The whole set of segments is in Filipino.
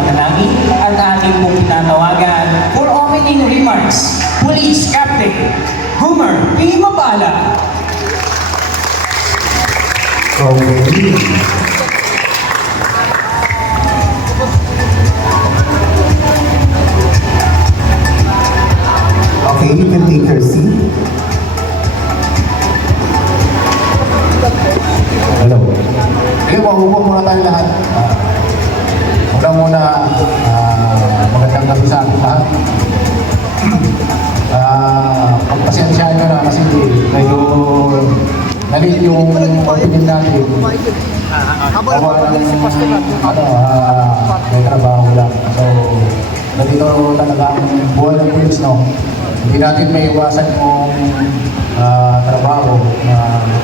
manalangin at ating pong pinanawagan for opening remarks. Police Captain Homer P. Mabala. Okay. Okay, you can take your seat. Hello. Okay, mahubo muna tayo lahat. Muna, magandang gabi sa ating lahat. Pagpasensyahan nyo na kasi medyo nalit yung opinion natin. May trabaho lang. So, nandito talaga ang buwan ng pulis, no? Hindi natin may iwasan yung trabaho.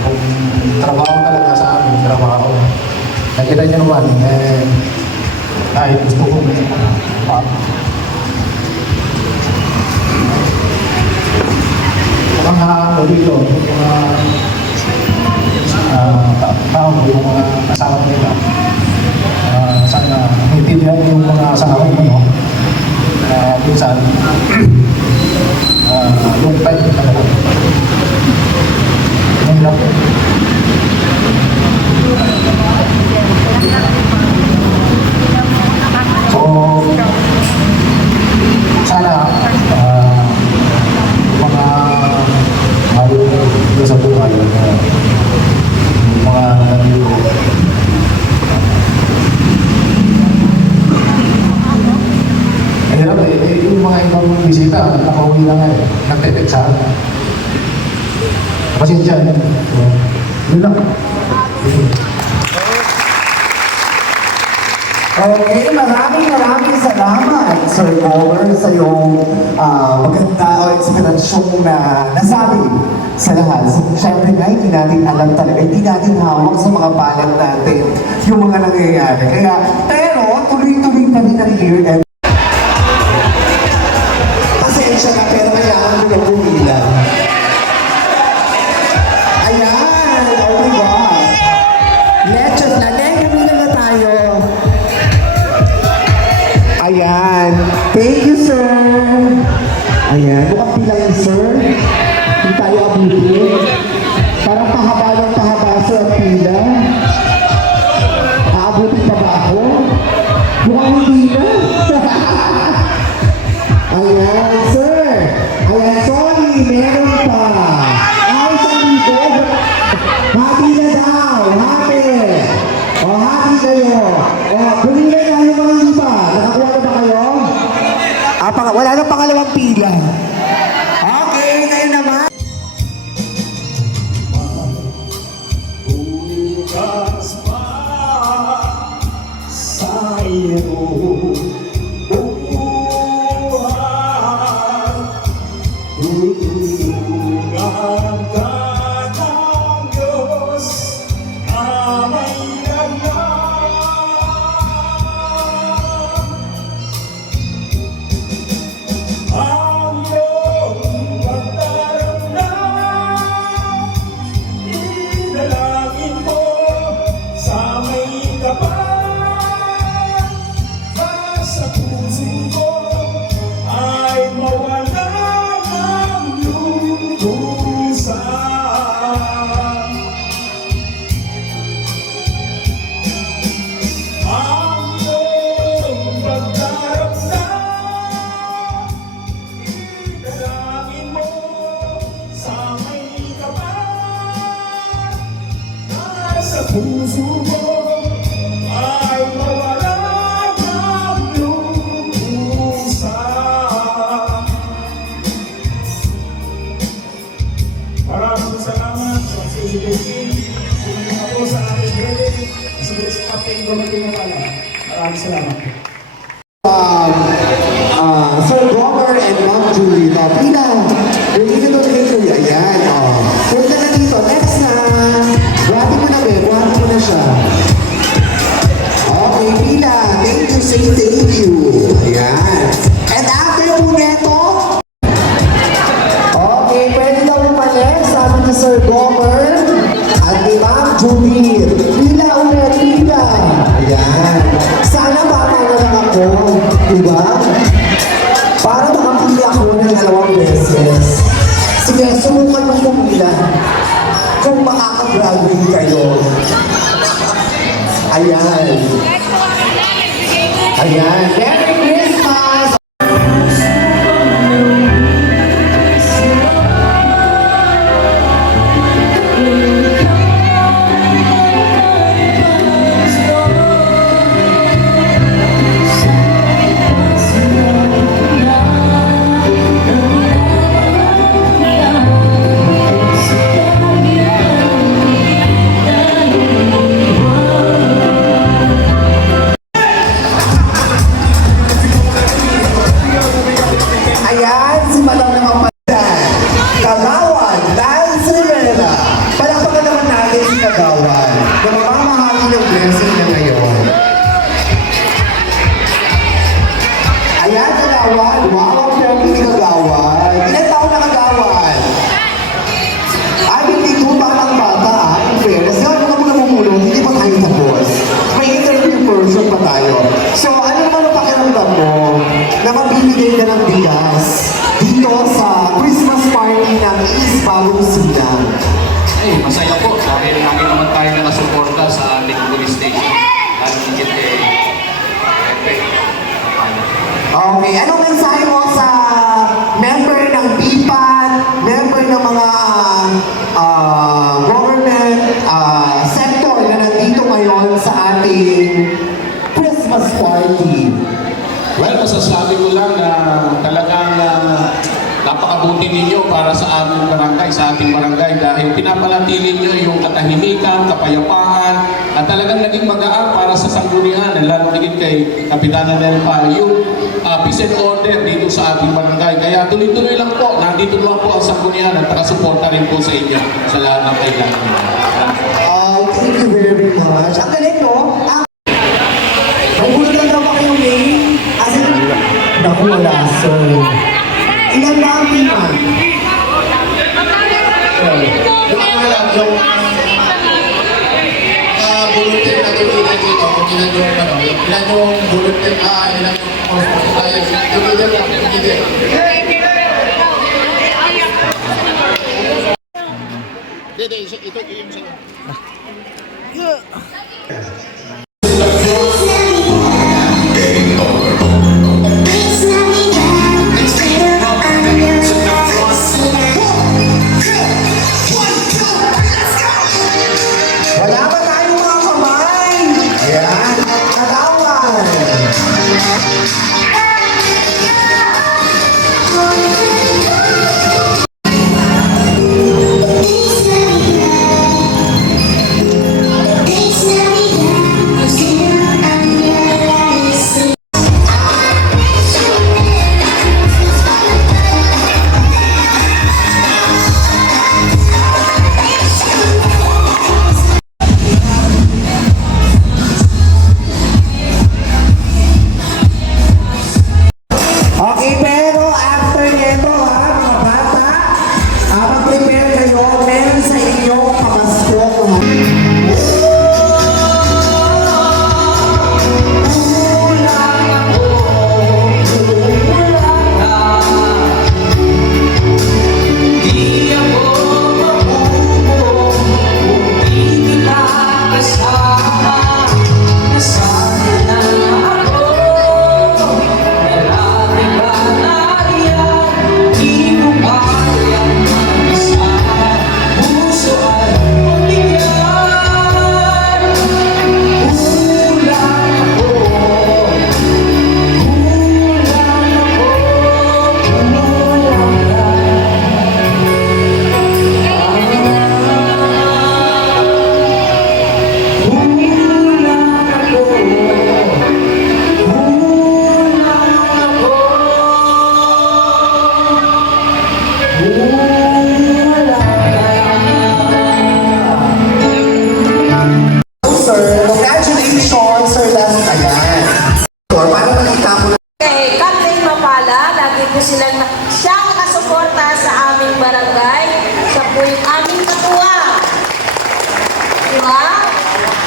Kung trabaho talaga sa amin, trabaho. Nakita nyo naman, kahit gusto ko mga ano dito, mga tao, yung mga kasama nila. Sana maintindihan yung mga asawa mo, no? Minsan, yung time talaga. Yung lang. So, sana, mga ayaw sa buhay, yung mga nandito. Hirap yung mga ibang bisita, nakauwi lang nagtetext sa akin. Pasensya. Yun lang. Okay, maraming salamat, Sir Gomer, sa iyong maganda o inspirasyong na nasabi sa lahat. Siyempre nga, hindi natin alam talaga, hindi natin hawak sa mga palad natin yung mga nangyayari. Kaya, pero tuloy-tuloy pa rin ang year end. Pasensya na, pero kailangan ko na pumila. Ayan, oh my God. Lechon na, pumila na tayo. Ayan. Thank you, sir. Ayan. Mukhang pila yan, sir. Hindi tayo abutin. Parang pahaba ng pahaba, sir, ang pila. Aabutin pa ba ako? Mukhang hindi na. Ayan, sir. Ayan, sorry. Meron pa. Ay, sabi ko. Happy na daw. Happy. O, happy kayo. O, bumili na yung mga iba. Nakakuha na ba kayo? Wala na pangalawang pila. Okay, kayo naman. Bukas pa sa iyo buhay, tutulungan ka ng Diyos na may ang iyong pagdaramdam, idalangin mo sa may kapal, sa puso ko ay mawala ng lubusan. Ang iyong pagdaramdam, idalangin mo sa may kapal, sa puso mo ay mawala ng lubusan. Maraming salamat sa CCTV. Kung ako sa ating galing, sa Captain Homer P. Mabala. Maraming salamat. Sir Gomer and Ma'am Julie, pila. Ready to take. Ayan, punta na dito. Next na. Buhati mo na, Ben. Buhati mo na siya. Okay, pila. Thank you, say thank you. Ayan. And after po neto, okay, pwede daw umalis. Sabi ni Sir Gomer at ni Ma'am Julie. Pila ulit, pila. Ayan. Sana bata na lang ako. ako, di ba? Para makapili ako ng 2 beses. Sige, subukan mo pumila kung makakagraduate kayo. Ayan. Ayan. Merry Christmas! Ayan, si Madam na Mapadan. Kagawan, Lance Rivera. Palakpakan naman natin si Kagawan na mamamahagi ng blessing niya ngayon. Ayan, Kagawan. Wow, ang pwede si Kagawan. Ilan taon na Kagawan? Ay, hindi ko batang-bata. In fairness, gano'n ka muna mamulong, hindi pa tayo tapos. May interview version pa tayo. So, ano naman ang pakiramdam mo na mabibigay ka ng bigas dito sa Christmas party ng East Bagong Silang? Eh, masaya po dahil lagi naman tayo nakasuporta sa ating police station. Lalo higit Okay, anong mensahe mo sa member ng BIPAT, member ng mga government sector na nandito ngayon sa ating Christmas party? Well, masasabi ko lang na talagang napakabuti ninyo para sa aming barangay, sa ating barangay dahil pinapanatili nyo yung katahimikan, kapayapaan at talagang naging magaan para sa sanggunian, lalo naging kay Kapitana Nelpa, yung peace and order dito sa ating barangay. Kaya tuloy-tuloy lang po, nandito naman po ang sanggunian at nakasuporta rin po sa inyo sa lahat ng kailangan nyo. Thank you very much. Ang galing, no? Nahulugan daw ba kayong name? As in, naku, wala, sir. Ilan ba ang BIPAT? Yung ano lang, yung volunteer na tuloy dito, kung ilan yung ano, ilan yung volunteer, ilan yung tayo, tuloy lang, tuloy. Hindi, ito yung sa'yo. Wala ba tayong mga kamay? Ayan, Kagawan. Okay, pero after nito mga bata, mag-prepare kayo, meron sa inyong pamasko. Di ako mabubuo kung di kita kasama. Nasana na ako, lalaki ba na yan? Di ko kayang mag-isa, puso ay mabigat. Kulang ako, kulang ka. Sir, congratulations, Sir Las Ayan. Sir, para makita mo na Kay Captain Mapala, lagi po silang siyang nakasuporta sa aming barangay. Siya po yung aming katuwang. Diba?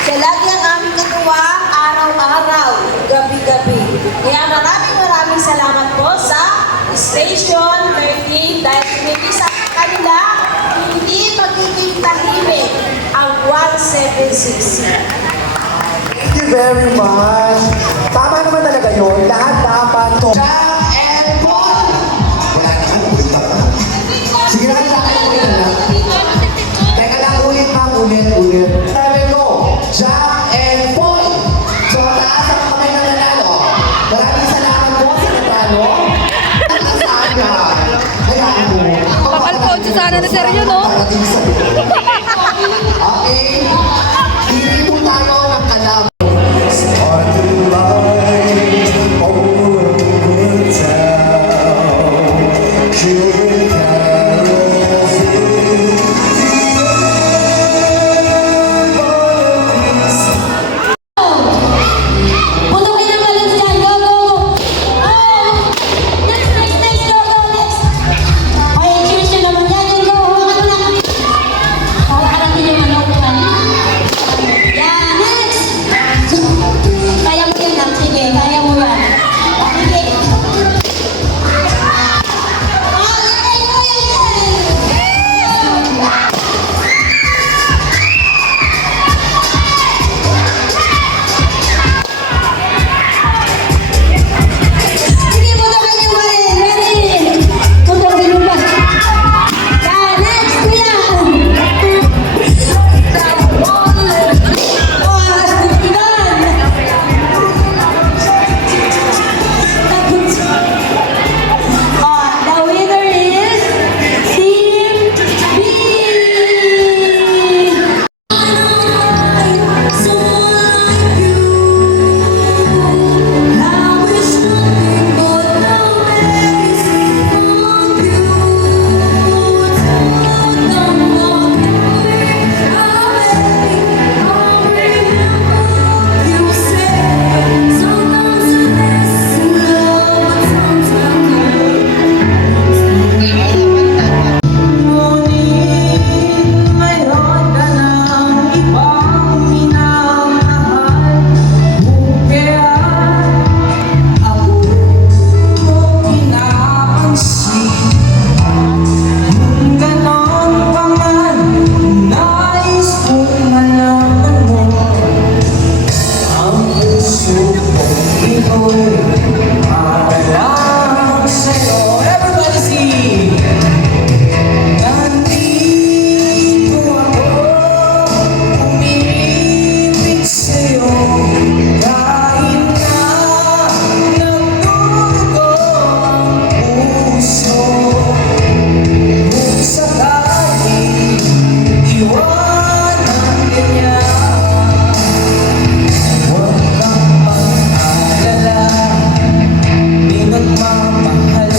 Siya lagi ang aming katuwang, araw-araw, gabi-gabi. 766. Thank you very much. Tama naman talaga yun. Lahat dapat to. Jack and Paul! Wala naman, ulit ako. Sige na, Jack and Paul na. Teka lang, ulit. Sabi ko, Jack and Paul! So, taas ang kamay ng nanalo. Maraming salamat po sa natalo. At ang sana. Hayaan mo. Papalpon si Sana na seryo, no? Parating sa okay. Hindi po tayo ng kalaban. Putukin ang balance dyan. Go, go, go. Oh! Next, go, go, next. Okay, cheers nyo naman yan. Go, hawakan mo na. Hawakan natin yung upuan. Yeah, next. Kaya mo yan, Nak. Sige, kaya mo yan. Sige. Oh, yay, go, Sige, putukin yung balance. Ready? Putukin yung balance. Yeah, next, kuya. The winner is Team B. Ngunit mayroon ka ng ibang minamahal. Kaya ako mo pinapansin. Kung ganon pa man, nais kong malaman mo. Ang puso kong ito'y para lang sa'yo. Everybody sing! Nandito ako, umibig sa'yo, kahit na nagdudugo ang puso. Kung sakali iwanan ka niya, huwag kang mag-alala, di nagmamahal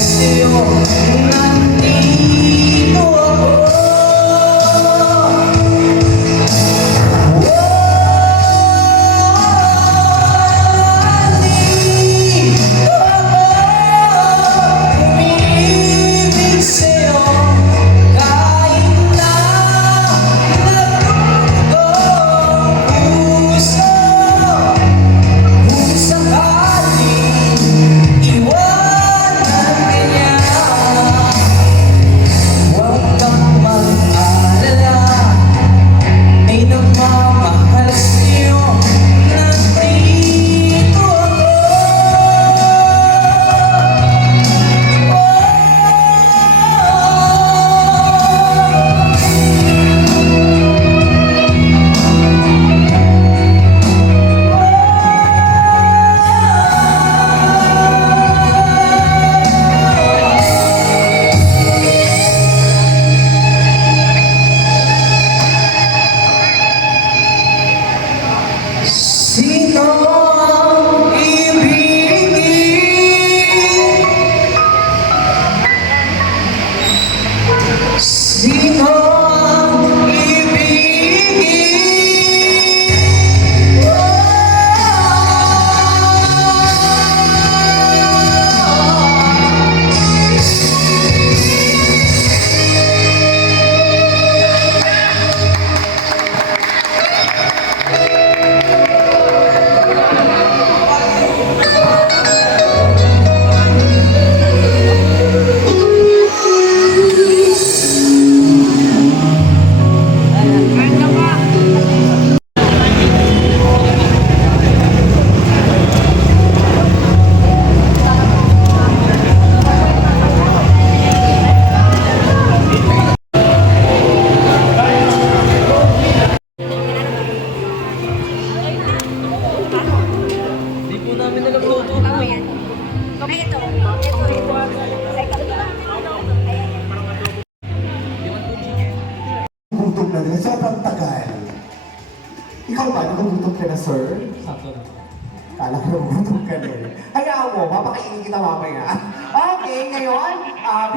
Gutom na din. Sobrang tagal. Ikaw ba? Nagugutom ka na, sir? Kala ko nagugutom ka din. Hayaan mo, papakainin kita mamaya. Okay, ngayon,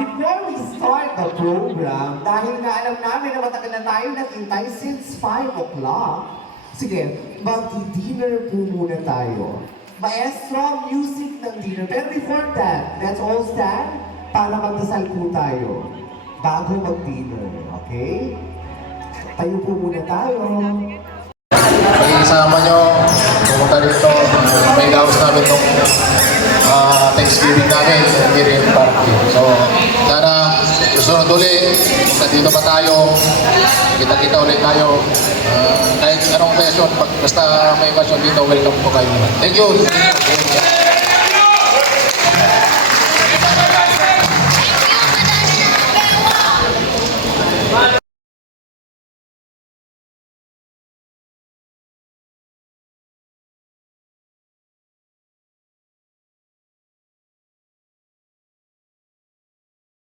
before we start the program, dahil nga alam namin na matagal na tayo naghintay since 5 o'clock, sige, mag-dinner po muna tayo. Maestro, music ng dinner. Pero before that, let's all stand para magdasal po tayo bago mag-dinner, okay? Tayo po muna tayo. Pag-iisama nyo, pumunta dito, may gawas namin itong Thanksgiving namin, Miriam Party. So, sana susunod ulit, dito pa tayo, kita-kita ulit tayo. Kahit anong session, basta may pasyon dito, welcome po kayo. Thank you!